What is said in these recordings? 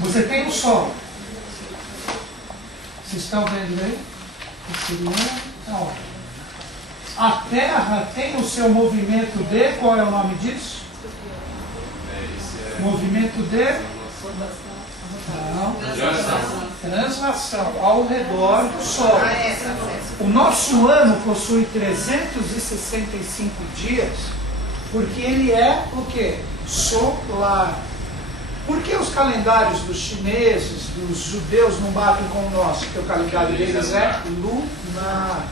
Você tem o Sol. Vocês estão vendo aí? Então, a Terra tem o seu movimento de... Qual é o nome disso? Movimento de... Não. Translação ao redor do Sol. O nosso ano possui 365 dias porque ele é o quê? Solar. Por que os calendários dos chineses, dos judeus não batem com o nosso? Porque o calendário deles é lunar.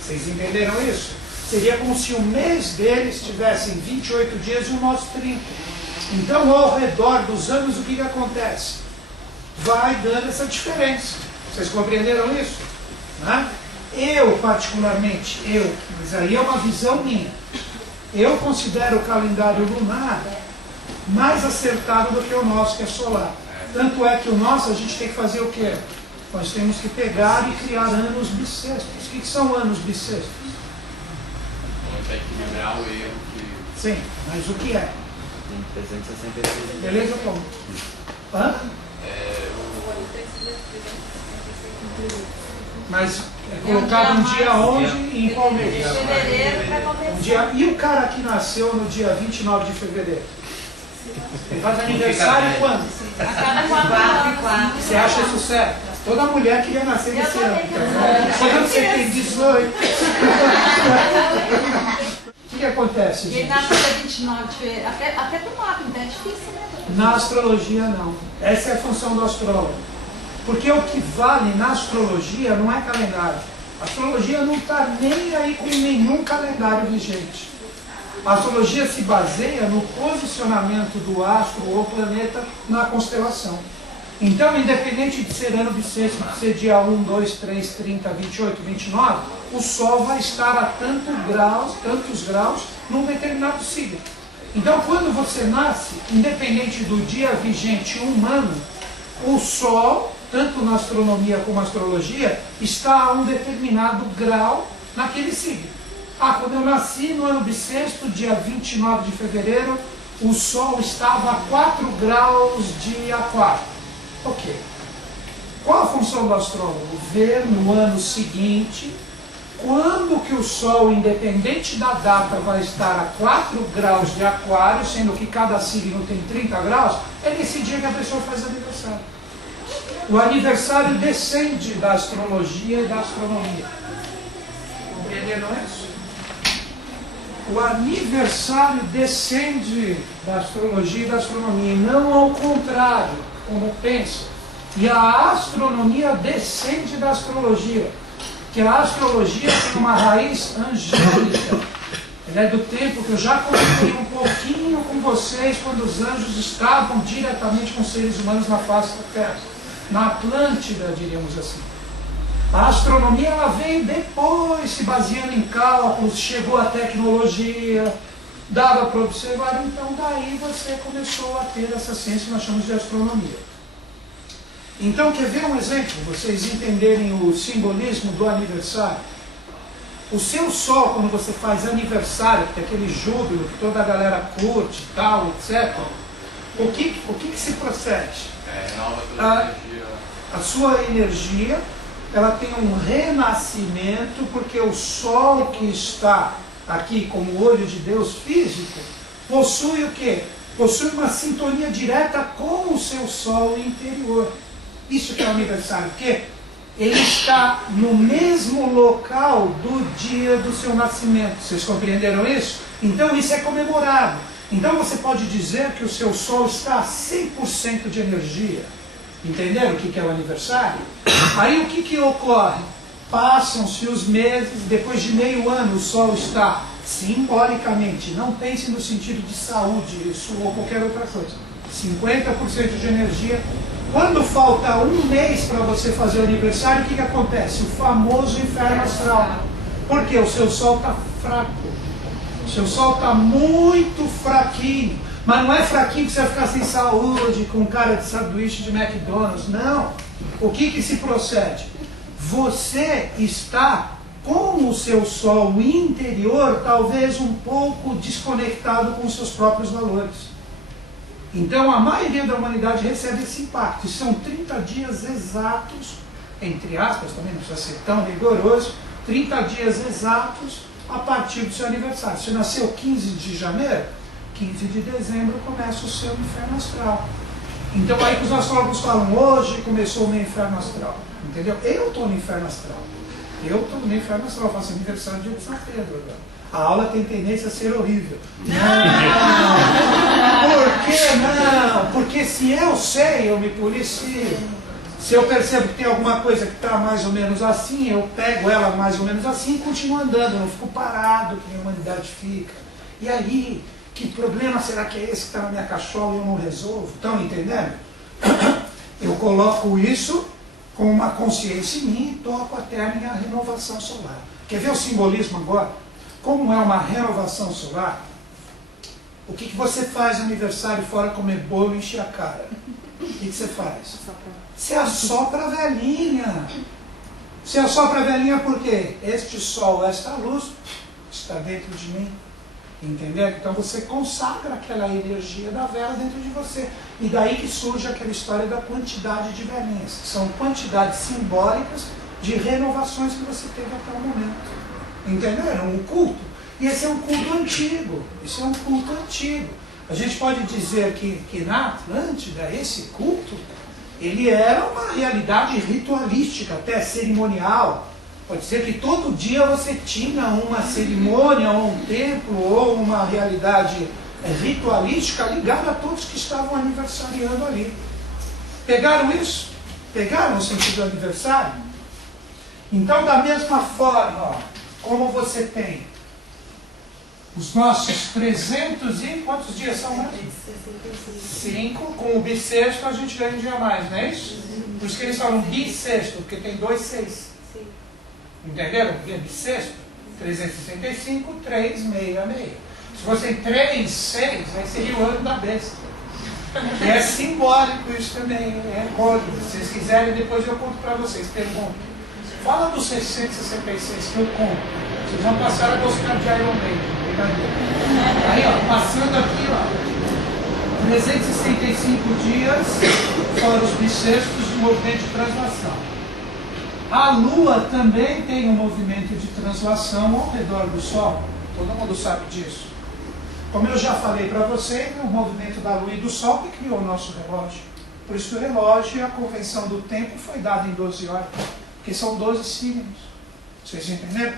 Vocês entenderam isso? Seria como se o mês deles tivesse 28 dias e o nosso 30. Então, ao redor dos anos, o que acontece? Vai dando essa diferença. Vocês compreenderam isso? Né? Eu, particularmente, mas aí é uma visão minha, eu considero o calendário lunar mais acertado do que o nosso, que é solar. Tanto é que o nosso, a gente tem que fazer o quê? Nós temos que pegar e criar anos bissextos. O que são anos bissextos? Tem que equilibrar o erro que... Sim, mas o que é? 366. Beleza, como? Hã? Mas é colocado um dia onde e em qual mês? Fevereiro para começar. E o cara que nasceu no dia 29 de fevereiro? Ele faz aniversário quando? A cada 4 anos. Você acha isso certo? Toda mulher queria nascer nesse ano. Quando você tem 18. O que acontece, Ele gente? nasceu dia 29 de fevereiro. Até pro mapa, então é difícil, né? Na astrologia, não. Essa é a função do astrólogo. Porque o que vale na astrologia não é calendário. A astrologia não está nem aí com nenhum calendário vigente. A astrologia se baseia no posicionamento do astro ou planeta na constelação. Então, independente de ser ano bissexto, de ser dia 1, 2, 3, 30, 28, 29, o Sol vai estar a tantos graus num determinado signo. Então, quando você nasce, independente do dia vigente humano, o Sol, tanto na astronomia como na astrologia, está a um determinado grau naquele signo. Quando eu nasci no ano bissexto, dia 29 de fevereiro, o Sol estava a 4 graus de Aquário. Ok. Qual a função do astrólogo? Ver no ano seguinte quando que o Sol, independente da data, vai estar a 4 graus de Aquário, sendo que cada signo tem 30 graus, é nesse dia que a pessoa faz aniversário. O aniversário descende da astrologia e da astronomia. Compreenderam isso? O aniversário descende da astrologia e da astronomia, e não ao contrário, como pensa. E a astronomia descende da astrologia, que a astrologia tem uma raiz angélica. Ela é do tempo que eu já comentei um pouquinho com vocês, quando os anjos estavam diretamente com os seres humanos na face da Terra. Na Atlântida, diríamos assim. A astronomia ela veio depois, se baseando em cálculos, chegou a tecnologia, dava para observar, então daí você começou a ter essa ciência que nós chamamos de astronomia. Então, quer ver um exemplo, vocês entenderem o simbolismo do aniversário? O seu Sol, quando você faz aniversário, que é aquele júbilo que toda a galera curte, tal, etc., o que se procede? A sua energia, ela tem um renascimento, porque o Sol que está aqui como olho de Deus físico, possui o quê? Possui uma sintonia direta com o seu Sol interior. Isso que é o aniversário, porque ele está no mesmo local do dia do seu nascimento. Vocês compreenderam isso? Então isso é comemorado. Então você pode dizer que o seu Sol está a 100% de energia. Entenderam o que é o aniversário? Aí o que ocorre? Passam-se os meses, depois de meio ano o Sol está, simbolicamente, não pense no sentido de saúde, isso ou qualquer outra coisa, 50% de energia. Quando falta um mês para você fazer o aniversário, o que acontece? O famoso inferno astral. Porque o seu Sol está fraco. O seu Sol está muito fraquinho. Mas não é fraquinho que você vai ficar sem saúde, com cara de sanduíche de McDonald's. Não. O que se procede? Você está com o seu Sol interior talvez um pouco desconectado com os seus próprios valores. Então a maioria da humanidade recebe esse impacto. E são 30 dias exatos, entre aspas, também não precisa ser tão rigoroso, 30 dias exatos a partir do seu aniversário. Você nasceu 15 de janeiro, 15 de dezembro começa o seu inferno astral. Então aí que os astrólogos falam, hoje começou o meu inferno astral. Entendeu? Eu estou no inferno astral. Eu estou no inferno astral, faço aniversário dia de São Pedro agora. A aula tem tendência a ser horrível. Não! Por que não? Porque se eu sei, eu me policio. Se eu percebo que tem alguma coisa que está mais ou menos assim, eu pego ela mais ou menos assim e continuo andando. Eu não fico parado, que a humanidade fica. E aí, que problema será que é esse que está na minha cachola e eu não resolvo? Estão entendendo? Eu coloco isso com uma consciência em mim e toco até a minha renovação solar. Quer ver o simbolismo agora? Como é uma renovação solar? O que você faz no aniversário fora comer bolo e encher a cara? O que você faz? Você assopra a velhinha. Você assopra a velhinha por quê? Este sol, esta luz está dentro de mim. Entendeu? Então você consagra aquela energia da vela dentro de você. E daí que surge aquela história da quantidade de velinhas. São quantidades simbólicas de renovações que você teve até o momento. Entenderam? Um culto. E esse é um culto antigo. Isso é um culto antigo. A gente pode dizer que na Atlântida, esse culto, ele era uma realidade ritualística, até cerimonial. Pode ser que todo dia você tinha uma cerimônia, ou um templo, ou uma realidade ritualística ligada a todos que estavam aniversariando ali. Pegaram isso? Pegaram o sentido do aniversário? Então, da mesma forma, ó, como você tem os nossos 300 e... quantos dias são mesmo? 5. Com o bissexto a gente ganha um dia a mais, não é isso? Por isso que eles falam bissexto, porque tem 2 6. Entenderam? Bissexto, 365, 3, meia, meia. Se fosse 3, 6, aí seria o ano da besta. E é simbólico isso também, é código. Se vocês quiserem, depois eu conto para vocês. Pergunto. Fala dos 666 que eu conto. Vocês vão passar a gostar de Iron Maiden. Aí, ó, passando aqui, ó, 365 dias fora os bissextos do movimento de translação. A Lua também tem um movimento de translação ao redor do Sol. Todo mundo sabe disso. Como eu já falei para vocês, é o movimento da Lua e do Sol que criou o nosso relógio. Por isso que o relógio e a convenção do tempo foi dada em 12 horas. Porque são 12 signos. Vocês entenderam?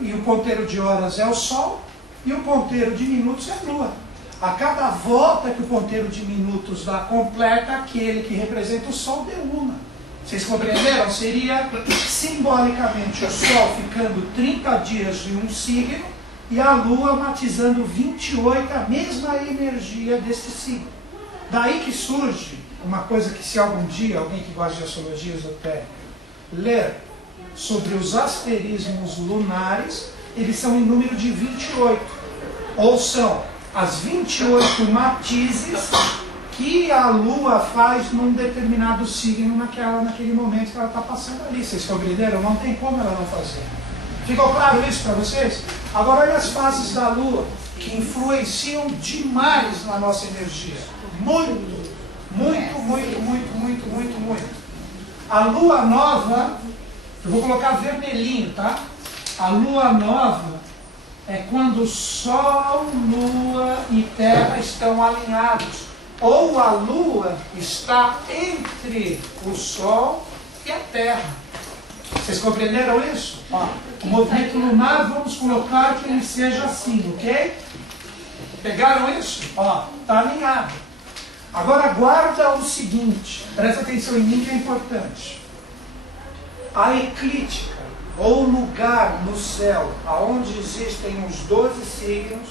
E o ponteiro de horas é o Sol e o ponteiro de minutos é a Lua. A cada volta que o ponteiro de minutos dá completa, aquele que representa o Sol deu uma. Vocês compreenderam? Seria simbolicamente o Sol ficando 30 dias em um signo e a Lua matizando 28, a mesma energia desse signo. Daí que surge uma coisa que, se algum dia alguém que gosta de astrologia esotérica ler sobre os asterismos lunares, eles são em número de 28. Ou são as 28 matizes que a Lua faz num determinado signo naquele momento que ela está passando ali. Vocês compreenderam? Não tem como ela não fazer. Ficou claro isso para vocês? Agora olha as fases da Lua, que influenciam demais na nossa energia. Muito, muito, muito, muito, muito, muito, muito. A Lua nova, eu vou colocar vermelhinho, tá? A Lua nova é quando Sol, Lua e Terra estão alinhados. Ou a Lua está entre o Sol e a Terra. Vocês compreenderam isso? Ó, o movimento lunar, vamos colocar que ele seja assim, ok? Pegaram isso? Ó, está alinhado. Agora guarda o seguinte, presta atenção em mim que é importante. A eclíptica, ou lugar no céu, aonde existem os 12 signos,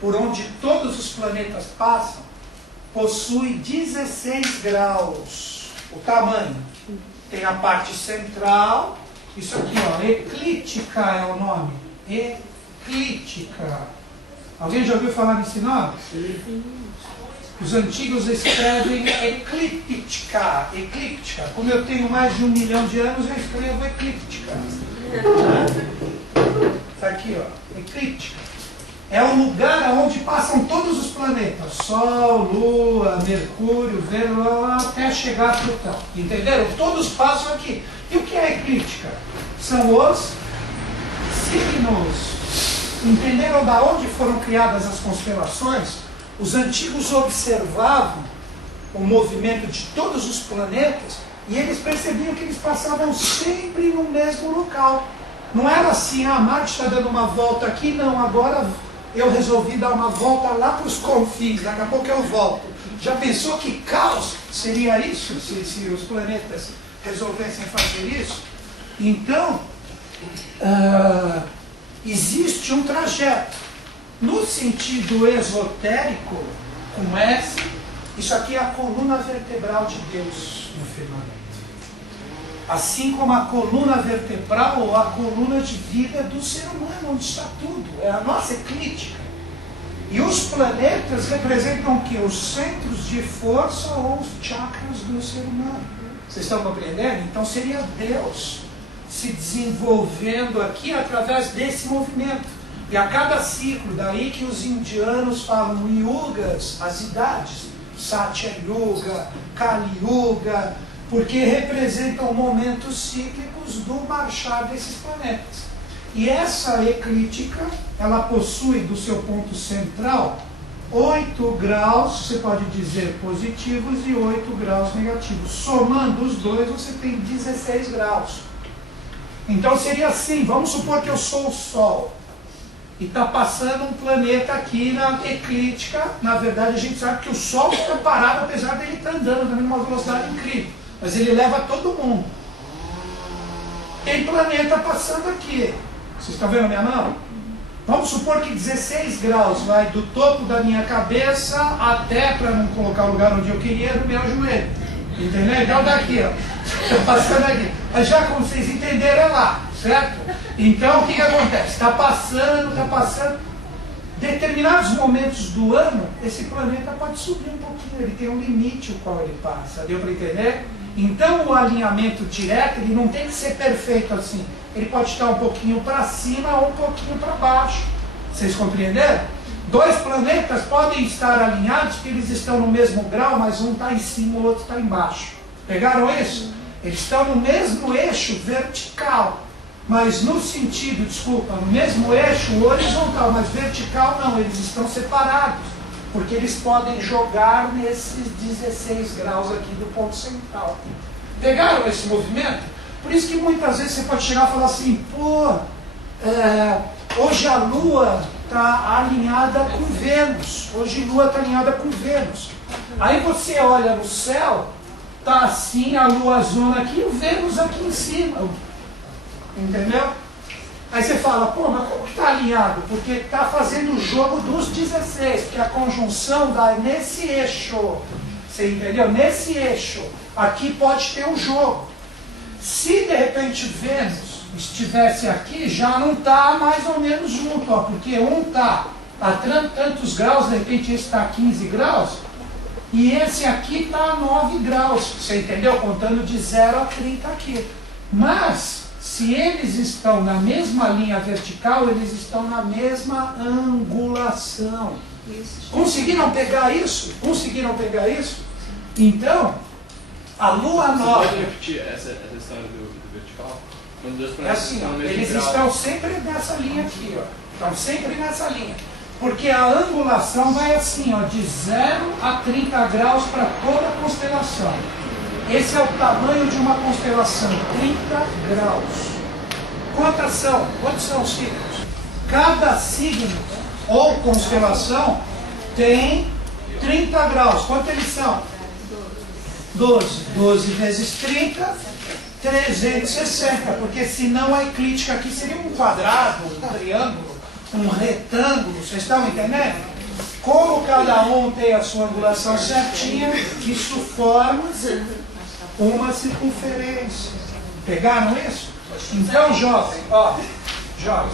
por onde todos os planetas passam, possui 16 graus, o tamanho. Tem a parte central, isso aqui, ó, eclíptica é o nome. Eclíptica. Alguém já ouviu falar nesse nome? Os antigos escrevem eclíptica, eclíptica. Como eu tenho mais de 1 milhão de anos, eu escrevo eclíptica. Está aqui, ó, eclíptica. é o lugar onde passam todos os planetas, Sol, Lua, Mercúrio, Vênus, até chegar a Plutão. Entenderam? Todos passam aqui. E o que é eclíptica? São os signos. Entenderam da onde foram criadas as constelações? Os antigos observavam o movimento de todos os planetas e eles percebiam que eles passavam sempre no mesmo local. Não era assim, a Marte está dando uma volta aqui, não, agora eu resolvi dar uma volta lá para os confins, daqui a pouco eu volto. Já pensou que caos seria isso, se os planetas resolvessem fazer isso? Então, existe um trajeto. No sentido esotérico, com S, isso aqui é a coluna vertebral de Deus no firmamento. Assim como a coluna vertebral ou a coluna de vida do ser humano, onde está tudo. É a nossa eclíptica. E os planetas representam o quê? Os centros de força ou os chakras do ser humano. Vocês estão compreendendo? Então seria Deus se desenvolvendo aqui através desse movimento. E a cada ciclo, daí que os indianos falam yugas, as idades, Satya Yuga, Kali Yuga, porque representam momentos cíclicos do marchar desses planetas. E essa eclíptica, ela possui do seu ponto central 8 graus, você pode dizer positivos, e 8 graus negativos. Somando os dois, você tem 16 graus. Então seria assim, vamos supor que eu sou o Sol, e está passando um planeta aqui na eclíptica. Na verdade a gente sabe que o Sol fica parado, apesar dele estar andando também numa velocidade incrível. Mas ele leva todo mundo. Tem planeta passando aqui. Vocês estão vendo a minha mão? Vamos supor que 16 graus vai do topo da minha cabeça até, para não colocar o lugar onde eu queria, no meu joelho. Entendeu? Então daqui, ó. Está passando aqui. Mas já como vocês entenderam, é lá, certo? Então o que acontece? Está passando. Determinados momentos do ano, esse planeta pode subir um pouquinho. Ele tem um limite o qual ele passa. Deu para entender? Então o alinhamento direto, ele não tem que ser perfeito assim. Ele pode estar um pouquinho para cima ou um pouquinho para baixo. Vocês compreenderam? Dois planetas podem estar alinhados porque eles estão no mesmo grau, mas um está em cima, o outro está embaixo. Pegaram isso? Eles estão no mesmo eixo vertical, mas no sentido, desculpa, no mesmo eixo horizontal, mas vertical não, eles estão separados, porque eles podem jogar nesses 16 graus aqui do ponto central. Pegaram esse movimento? Por isso que muitas vezes você pode chegar e falar assim, pô, hoje a Lua está alinhada com Vênus, hoje a Lua está alinhada com Vênus. Aí você olha no céu, está assim, a Lua zona aqui e o Vênus aqui em cima. Entendeu? Aí você fala, pô, mas como que está alinhado? Porque está fazendo o jogo dos 16, porque a conjunção dá nesse eixo. Você entendeu? Nesse eixo. Aqui pode ter um jogo. Se de repente Vênus estivesse aqui, já não está mais ou menos junto, ó, porque um está a tantos graus, de repente esse está a 15 graus, e esse aqui está a 9 graus. Você entendeu? Contando de 0 a 30 aqui. Mas se eles estão na mesma linha vertical, eles estão na mesma angulação. Conseguiram pegar isso? Conseguiram pegar isso? Então, a Lua nova... Você pode repetir essa história do vertical? Quando dois É planetas assim, estão ó, no mesmo eles grau. estão sempre nessa linha aqui, ó. Estão sempre nessa linha. Porque a angulação vai assim, ó, de 0 a 30 graus para toda a constelação. Esse é o tamanho de uma constelação, 30 graus. Quantos são os signos? Cada signo ou constelação tem 30 graus. Quantos eles são? 12. 12 vezes 30, 360. Porque senão a eclíptica aqui seria um quadrado, um triângulo, um retângulo. Vocês estão entendendo? Como cada um tem a sua angulação certinha, isso forma uma circunferência. Pegaram isso? Então, jovem, ó, jovem,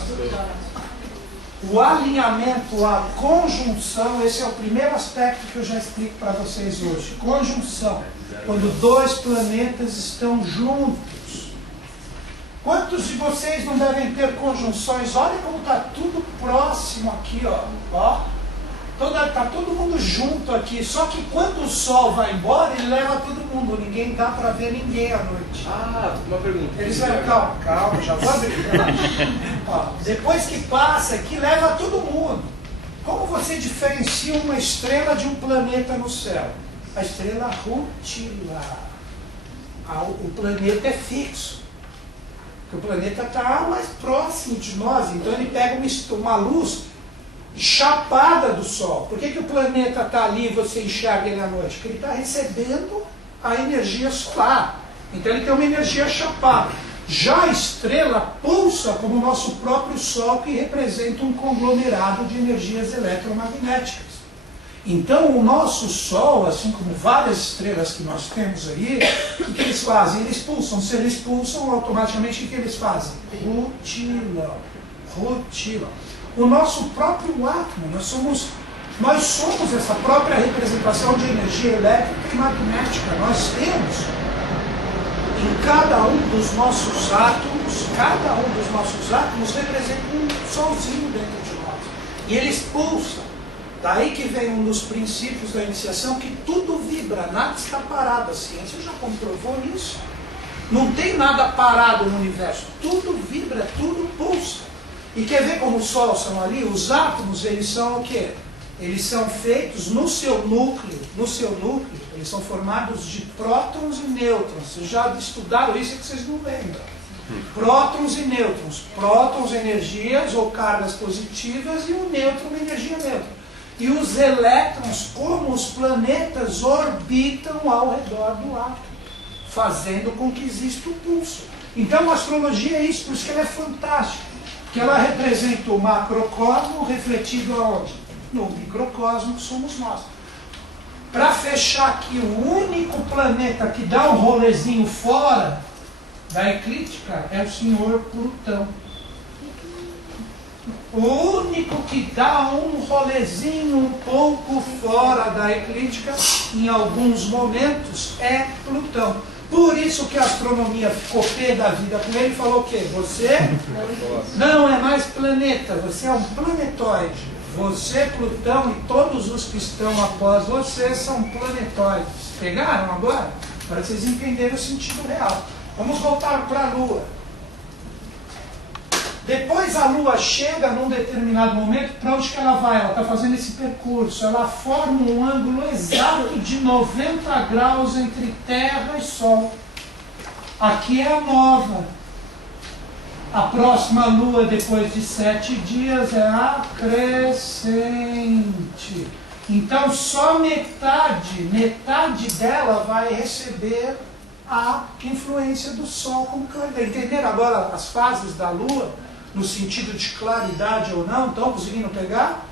o alinhamento, a conjunção, esse é o primeiro aspecto que eu já explico para vocês hoje. Conjunção, quando dois planetas estão juntos. Quantos de vocês não devem ter conjunções? Olha como está tudo próximo aqui, ó. Tá todo mundo junto aqui. Só que quando o Sol vai embora, ele leva todo mundo. Ninguém dá para ver ninguém à noite. Ah, uma pergunta. Eles levam, calma, já vou abrir. Ó, depois que passa aqui, leva todo mundo. Como você diferencia uma estrela de um planeta no céu? A estrela rotila. O planeta é fixo. Porque o planeta está mais próximo de nós. Então ele pega uma luz chapada do Sol. Por que o planeta está ali e você enxerga ele à noite? Porque ele está recebendo a energia solar. Então ele tem uma energia chapada. Já a estrela pulsa como o nosso próprio Sol, que representa um conglomerado de energias eletromagnéticas. Então o nosso Sol, assim como várias estrelas que nós temos aí, o que eles fazem? Eles pulsam. Se eles pulsam, automaticamente o que eles fazem? Rutilam. O nosso próprio átomo, nós somos essa própria representação de energia elétrica e magnética. Nós temos em cada um dos nossos átomos representa um solzinho dentro de nós. E eles pulsam. Daí que vem um dos princípios da iniciação, que tudo vibra, nada está parado. A ciência já comprovou isso. Não tem nada parado no universo. Tudo vibra, tudo pulsa. E quer ver como os sols são ali? Os átomos, eles são o quê? Eles são feitos no seu núcleo, eles são formados de prótons e nêutrons. Vocês já estudaram isso, é que vocês não lembram. Prótons e nêutrons. Prótons, energias ou cargas positivas, e o nêutron, energia neutra. E os elétrons, como os planetas, orbitam ao redor do átomo, fazendo com que exista o pulso. Então a astrologia é isso, por isso que ela é fantástica. Que ela representa o macrocosmo refletido aonde? No microcosmo que somos nós. Para fechar aqui, o único planeta que dá um rolezinho fora da eclíptica é o senhor Plutão. O único que dá um rolezinho um pouco fora da eclíptica, em alguns momentos, é Plutão. Por isso que a astronomia ficou pé da vida com ele e falou o quê? Você não é mais planeta, você é um planetoide. Você, Plutão e todos os que estão após você são planetóides. Pegaram agora? Para vocês entenderem o sentido real. Vamos voltar para a Lua. Depois a Lua chega num determinado momento, para onde que ela vai? Ela está fazendo esse percurso. Ela forma um ângulo exato de 90 graus entre Terra e Sol. Aqui é a nova. A próxima Lua, depois de 7 dias, é a crescente. Então só metade dela vai receber a influência do Sol como cândida. Entenderam agora as fases da Lua? No sentido de claridade ou não, estão conseguindo pegar?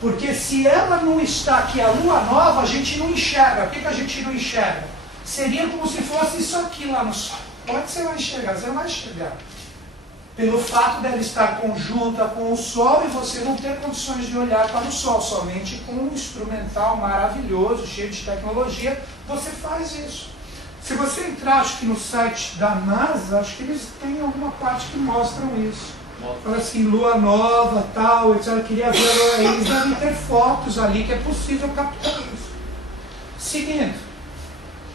Porque se ela não está aqui, a lua nova, a gente não enxerga. Por que a gente não enxerga? Seria como se fosse isso aqui lá no Sol. Como é que você vai enxergar? Você não vai enxergar. Pelo fato dela estar conjunta com o Sol e você não ter condições de olhar para o Sol, somente com um instrumental maravilhoso, cheio de tecnologia, você faz isso. Se você entrar, acho que no site da NASA, acho que eles têm alguma parte que mostram isso. Fala assim, lua nova, tal, etc. Eu queria ver, eles devem ter fotos ali que é possível captar isso. Seguindo,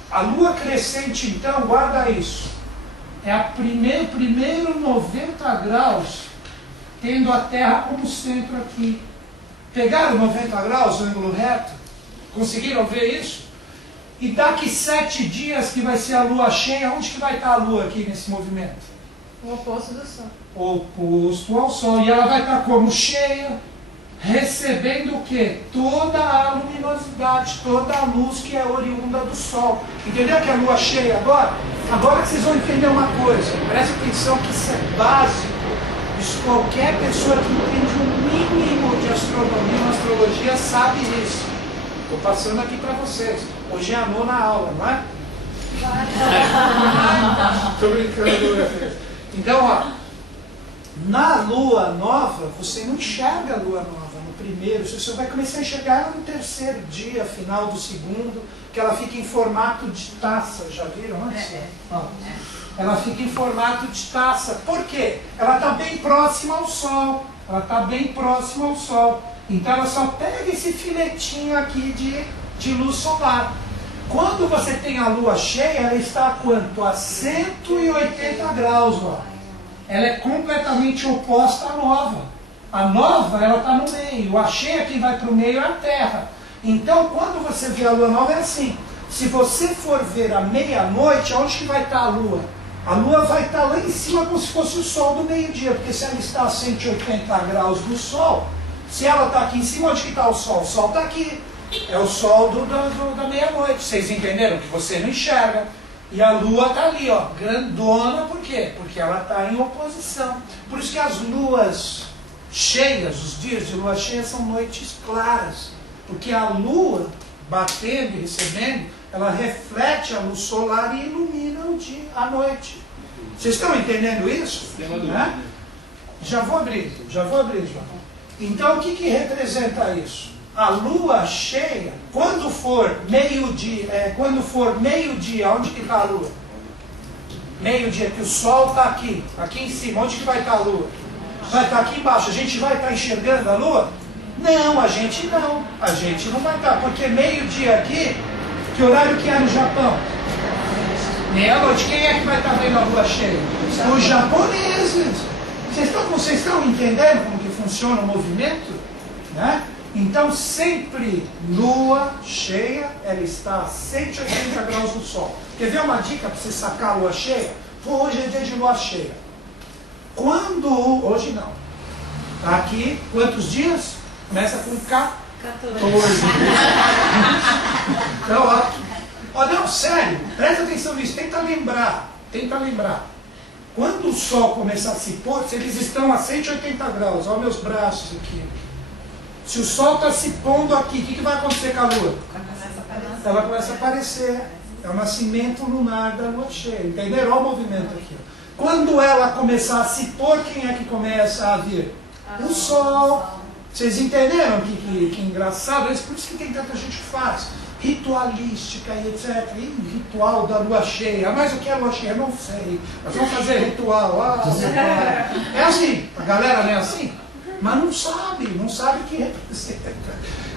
a lua crescente, então, guarda isso. É a primeiro 90 graus, tendo a Terra como centro aqui. Pegaram 90 graus, o ângulo reto? Conseguiram ver isso? E daqui 7 dias que vai ser a lua cheia, onde que vai estar a lua aqui nesse movimento? O oposto do Sol. Oposto ao Sol. E ela vai estar como cheia, recebendo o quê? Toda a luminosidade, toda a luz que é oriunda do Sol. Entendeu que a lua cheia agora? Agora que vocês vão entender uma coisa, presta atenção que isso é básico. Isso qualquer pessoa que entende um mínimo de astronomia ou astrologia sabe isso. Estou passando aqui para vocês. Hoje é a 9ª aula, não é? Estou brincando. Então, ó, na lua nova, você não enxerga a lua nova no primeiro, você vai começar a enxergar ela no terceiro dia, final do segundo, que ela fica em formato de taça, já viram antes? Ela fica em formato de taça. Por quê? Ela está bem próxima ao Sol. Ela está bem próxima ao Sol. Então ela só pega esse filetinho aqui de luz solar. Quando você tem a lua cheia, ela está a quanto? A 180 graus. Ó. Ela é completamente oposta à nova. A nova, ela está no meio. A cheia que vai para o meio é a Terra. Então, quando você vê a lua nova, é assim. Se você for ver à meia-noite, onde que vai estar a lua? A lua vai estar lá em cima como se fosse o sol do meio-dia, porque se ela está a 180 graus do sol, se ela está aqui em cima, onde que está o sol? O sol está aqui. É o sol da meia-noite. Vocês entenderam? Que você não enxerga. E a lua está ali, ó, grandona, por quê? Porque ela está em oposição. Por isso que as luas cheias, os dias de lua cheia são noites claras. Porque a lua, batendo e recebendo, ela reflete a luz solar e ilumina o dia, a noite. Vocês estão entendendo isso? Né? Já vou abrir, João. Então o que representa isso? A lua cheia, quando for meio-dia, onde que está a lua? Meio-dia, que o sol está aqui em cima, onde que vai estar a lua? Vai estar aqui embaixo, a gente vai estar enxergando a lua? Não, a gente não vai estar, porque meio-dia aqui, que horário que é no Japão? Meia-noite, quem é que vai estar vendo a lua cheia? Os japoneses. Vocês estão entendendo como que funciona o movimento? Né? Então, sempre lua cheia, ela está a 180 graus do sol. Quer ver uma dica para você sacar a lua cheia? Pô, hoje é dia de lua cheia. Hoje não. Tá aqui, quantos dias? Começa com 14. Então, ó, não, sério, presta atenção nisso, tenta lembrar. Quando o sol começar a se pôr, se eles estão a 180 graus, olha meus braços aqui. Se o sol está se pondo aqui, o que vai acontecer com a lua? Ela começa a aparecer. É o nascimento lunar da lua cheia. Entenderam? Olha o movimento aqui. Quando ela começar a se pôr, quem é que começa a vir? O sol. Vocês entenderam que engraçado? É por isso que tem tanta gente que faz. Ritualística e etc. E ritual da lua cheia. Mas o que é lua cheia? Eu não sei. Nós vamos fazer ritual. É assim. A galera não é assim? Mas não sabe o que representa.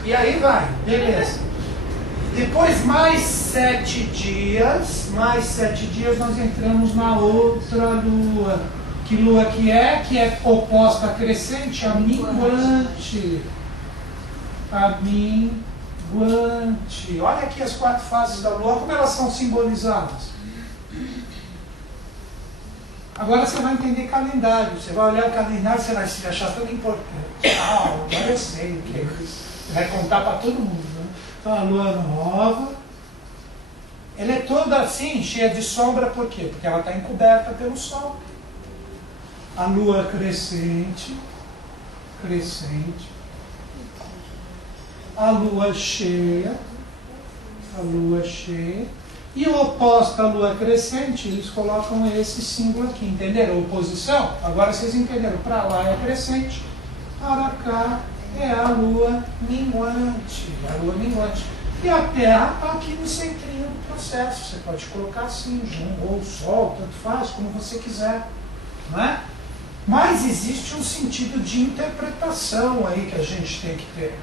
E aí vai, beleza. Depois mais 7 dias, nós entramos na outra lua. Que lua que é? Que é oposta à crescente, a minguante. A minguante. Olha aqui as 4 fases da lua, como elas são simbolizadas. Agora você vai entender calendário. Você vai olhar o calendário e você vai se achar tão importante. Agora eu sei o que é isso. Você vai contar para todo mundo. Né? Então a lua nova, ela é toda assim, cheia de sombra, por quê? Porque ela está encoberta pelo sol. A lua crescente. A lua cheia. E o oposto à lua crescente, eles colocam esse símbolo aqui, entenderam? Oposição? Agora vocês entenderam, para lá é crescente, para cá é a lua minguante. E a Terra está aqui no centrinho do processo. Você pode colocar assim, ou o Sol, tanto faz, como você quiser. Não é? Mas existe um sentido de interpretação aí que a gente tem que ter.